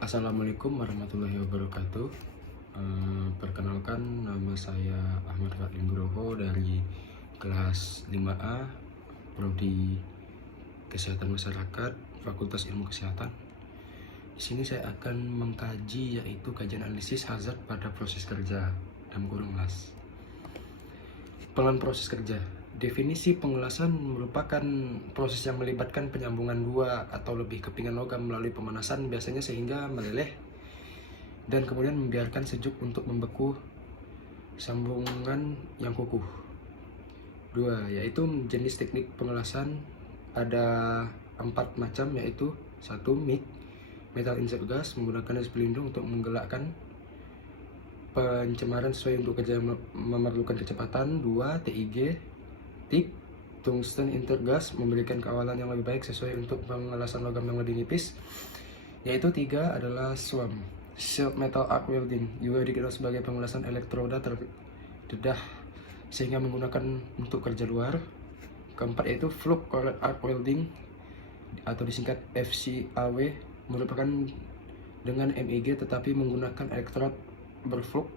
Assalamualaikum warahmatullahi wabarakatuh. Perkenalkan, nama saya Ahmad Fadli Nugroho dari kelas 5A Prodi Kesehatan Masyarakat, Fakultas Ilmu Kesehatan. Di sini saya akan mengkaji yaitu kajian analisis hazard pada proses kerja dalam kurung las. Pengenalan proses kerja. Definisi pengelasan merupakan proses yang melibatkan penyambungan dua atau lebih kepingan logam melalui pemanasan biasanya sehingga meleleh dan kemudian membiarkan sejuk untuk membeku sambungan yang kukuh. Dua, yaitu jenis teknik pengelasan ada 4 macam, yaitu 1. MIG, metal insert gas, menggunakan gas pelindung untuk menggelakkan pencemaran sesuai untuk kerja memerlukan kecepatan. 2. TIG, TIG, tungsten insert gas, memberikan kawalan yang lebih baik sesuai untuk pengelasan logam yang lebih nipis. Yaitu 3 adalah SWAM, Shield Metal Arc Welding, juga dikenal sebagai pengelasan elektroda terdedah sehingga menggunakan untuk kerja luar. 4 yaitu Flux Cored Arc Welding atau disingkat FCAW, merupakan dengan MIG tetapi menggunakan elektrod berflux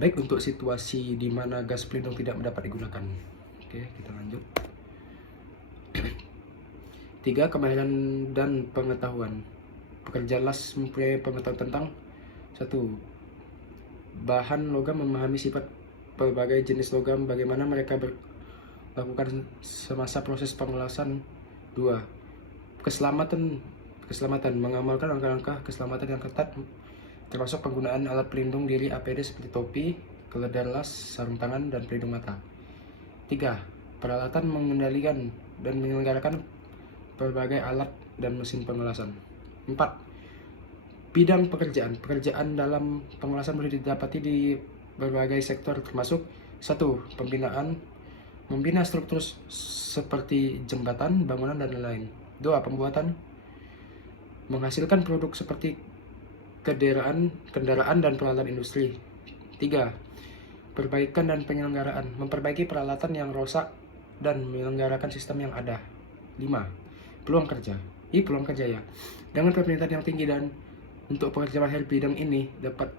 baik untuk situasi di mana gas pelindung tidak dapat digunakan. Oke, kita lanjut. 3. Kemahiran dan pengetahuan. Pekerja las mempunyai pengetahuan tentang 1. Bahan logam, memahami sifat berbagai jenis logam, bagaimana mereka lakukan semasa proses pengelasan. 2. Keselamatan, mengamalkan langkah-langkah keselamatan yang ketat termasuk penggunaan alat pelindung diri APD seperti topi, keledar las, sarung tangan, dan pelindung mata. 3. Peralatan, mengendalikan dan menyelenggarakan berbagai alat dan mesin pengelasan. 4. Bidang pekerjaan dalam pengelasan boleh didapati di berbagai sektor termasuk 1. Pembinaan, membina struktur seperti jembatan, bangunan, dan lain-lain. 2. Pembuatan, menghasilkan produk seperti kendaraan dan peralatan industri. 3. Perbaikan dan penyelenggaraan, memperbaiki peralatan yang rusak dan menyelenggarakan sistem yang ada. 5. Peluang kerja. Ya. Dengan permintaan yang tinggi dan untuk pekerja mahir bidang ini dapat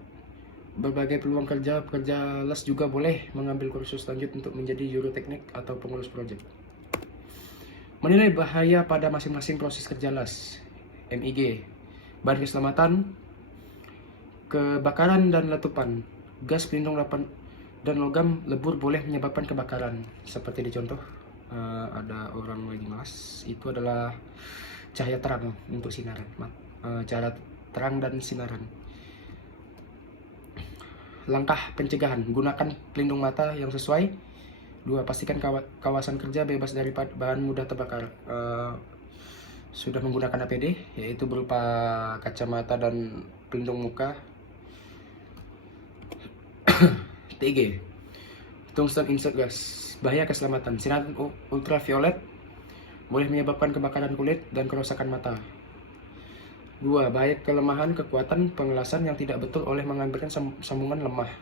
berbagai peluang kerja, pekerja las juga boleh mengambil kursus lanjut untuk menjadi juru teknik atau pengurus proyek. Menilai bahaya pada masing-masing proses kerja las. MIG, bahan keselamatan, kebakaran dan letupan, gas pelindung dan logam lebur boleh menyebabkan kebakaran. Seperti di contoh, ada orang lagi mas, itu adalah cahaya terang untuk sinaran, cahaya terang dan sinaran. Langkah pencegahan, gunakan pelindung mata yang sesuai. 2. Pastikan kawasan kerja bebas dari bahan mudah terbakar. Sudah menggunakan APD, yaitu berupa kacamata dan pelindung muka. TIG, tungsten insert gas, bahaya keselamatan. Sinar ultraviolet boleh menyebabkan kebakaran kulit dan kerusakan mata. 2. Bahaya kelemahan kekuatan pengelasan yang tidak betul oleh mengambilkan sambungan lemah.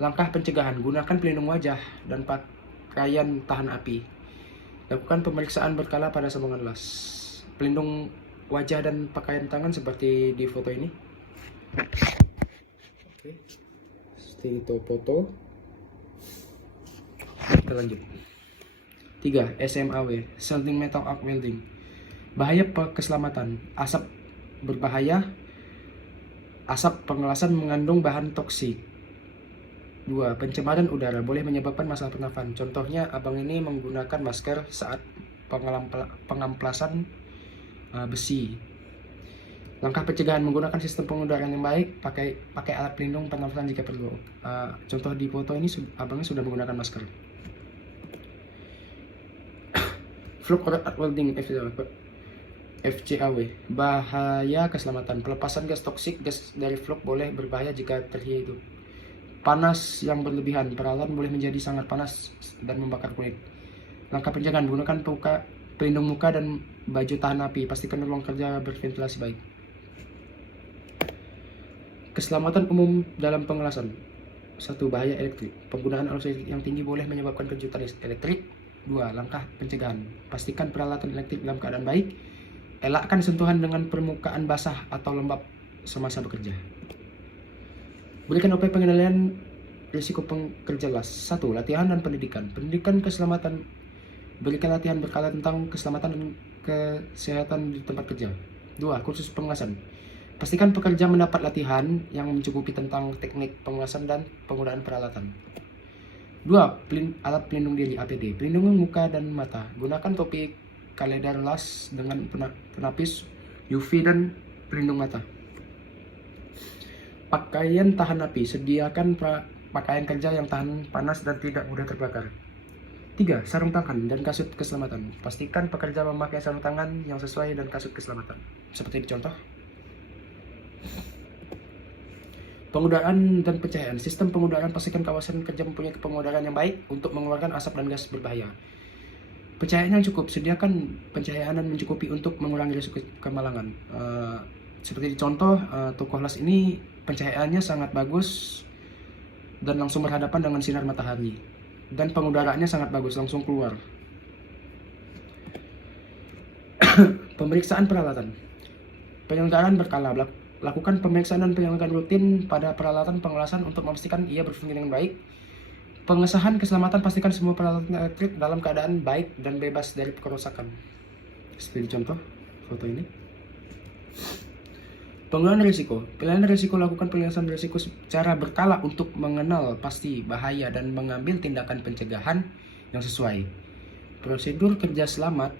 Langkah pencegahan, gunakan pelindung wajah dan pakaian tahan api. Lakukan pemeriksaan berkala pada sambungan las. Pelindung wajah dan pakaian tangan seperti di foto ini. Oke. Seperti itu foto. Kita lanjut. 3. SMAW, Shielding Metal Arc Welding, bahaya keselamatan. Asap berbahaya. Asap pengelasan mengandung bahan toksik. 2. Pencemaran udara boleh menyebabkan masalah pernafasan. Contohnya, abang ini menggunakan masker saat pengamplasan besi. Langkah pencegahan, menggunakan sistem pengudaraan yang baik, pakai alat pelindung pernafasan jika perlu. Contoh di foto ini abangnya sudah menggunakan masker. Flux Cored Arc Welding FCAW, bahaya keselamatan. Pelepasan gas toksik dari flux boleh berbahaya jika terhirup. Panas yang berlebihan, peralatan boleh menjadi sangat panas dan membakar kulit. Langkah pencegahan, menggunakan pelindung muka dan baju tahan api. Pastikan ruang kerja berventilasi baik. Keselamatan umum dalam pengelasan. 1. Bahaya elektrik, penggunaan arus yang tinggi boleh menyebabkan kejutan elektrik. 2. Langkah pencegahan, pastikan peralatan elektrik dalam keadaan baik. Elakkan sentuhan dengan permukaan basah atau lembab semasa bekerja. Berikan upaya pengendalian risiko pekerja las. 1. Latihan dan pendidikan. Pendidikan keselamatan. Berikan latihan berkala tentang keselamatan dan kesehatan di tempat kerja. 2. Kursus pengawasan. Pastikan pekerja mendapat latihan yang mencukupi tentang teknik pengawasan dan penggunaan peralatan. 2. Alat pelindung diri APD. Pelindungan muka dan mata. Gunakan topi kalender las dengan penapis UV dan pelindung mata. Pakaian tahan api. Sediakan pakaian kerja yang tahan panas dan tidak mudah terbakar. 3. Sarung tangan dan kasut keselamatan. Pastikan pekerja memakai sarung tangan yang sesuai dan kasut keselamatan. Seperti dicontoh. Pengudara dan pencahayaan. Sistem pengudara. Pastikan kawasan kerja mempunyai pengudara yang baik untuk mengeluarkan asap dan gas berbahaya. Pencahayaan yang cukup. Sediakan pencahayaan yang mencukupi untuk mengurangi risiko kemalangan. Seperti dicontoh, toko las ini pencahayaannya sangat bagus dan langsung berhadapan dengan sinar matahari. Dan pengudaraannya sangat bagus, langsung keluar. Pemeriksaan peralatan. Penyelenggaraan berkala. Lakukan pemeriksaan dan penyelenggaraan rutin pada peralatan pengelasan untuk memastikan ia berfungsi dengan baik. Pengesahan keselamatan. Pastikan semua peralatan elektrik dalam keadaan baik dan bebas dari kerusakan. Seperti contoh foto ini. Pengenalan risiko. Penilaian risiko. Lakukan penilaian risiko secara berkala untuk mengenal pasti bahaya dan mengambil tindakan pencegahan yang sesuai. Prosedur kerja selamat.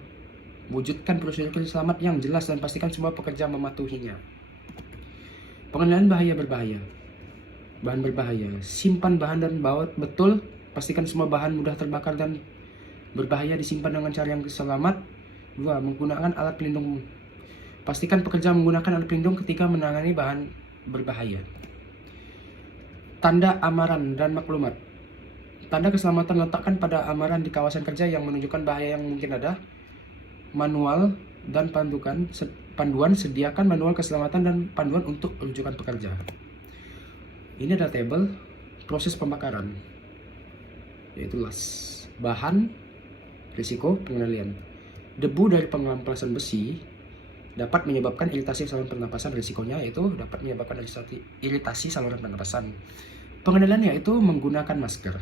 Wujudkan prosedur kerja selamat yang jelas dan pastikan semua pekerja mematuhinya. Pengenalan bahaya berbahaya. Bahan berbahaya. Simpan bahan dan baut betul. Pastikan semua bahan mudah terbakar dan berbahaya disimpan dengan cara yang selamat. 2. Menggunakan alat pelindung. Pastikan pekerja menggunakan alat pelindung ketika menangani bahan berbahaya. Tanda amaran dan maklumat. Tanda keselamatan letakkan pada amaran di kawasan kerja yang menunjukkan bahaya yang mungkin ada. Manual dan panduan. Sediakan manual keselamatan dan panduan untuk rujukan pekerja. Ini ada tabel proses pembakaran, yaitu las. Bahan, risiko, pengendalian. Debu dari pengamplasan besi dapat menyebabkan iritasi saluran pernapasan. Risikonya yaitu dapat menyebabkan iritasi saluran pernapasan. Pengendaliannya yaitu menggunakan masker.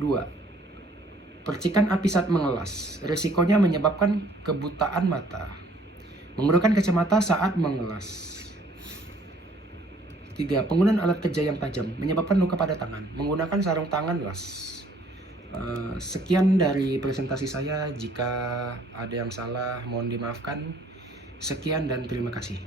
2. Percikan api saat mengelas. Risikonya menyebabkan kebutaan mata. Menggunakan kacamata saat mengelas. 3. Penggunaan alat kerja yang tajam menyebabkan luka pada tangan. Menggunakan sarung tangan las. Sekian dari presentasi saya. Jika ada yang salah mohon dimaafkan. Sekian dan terima kasih.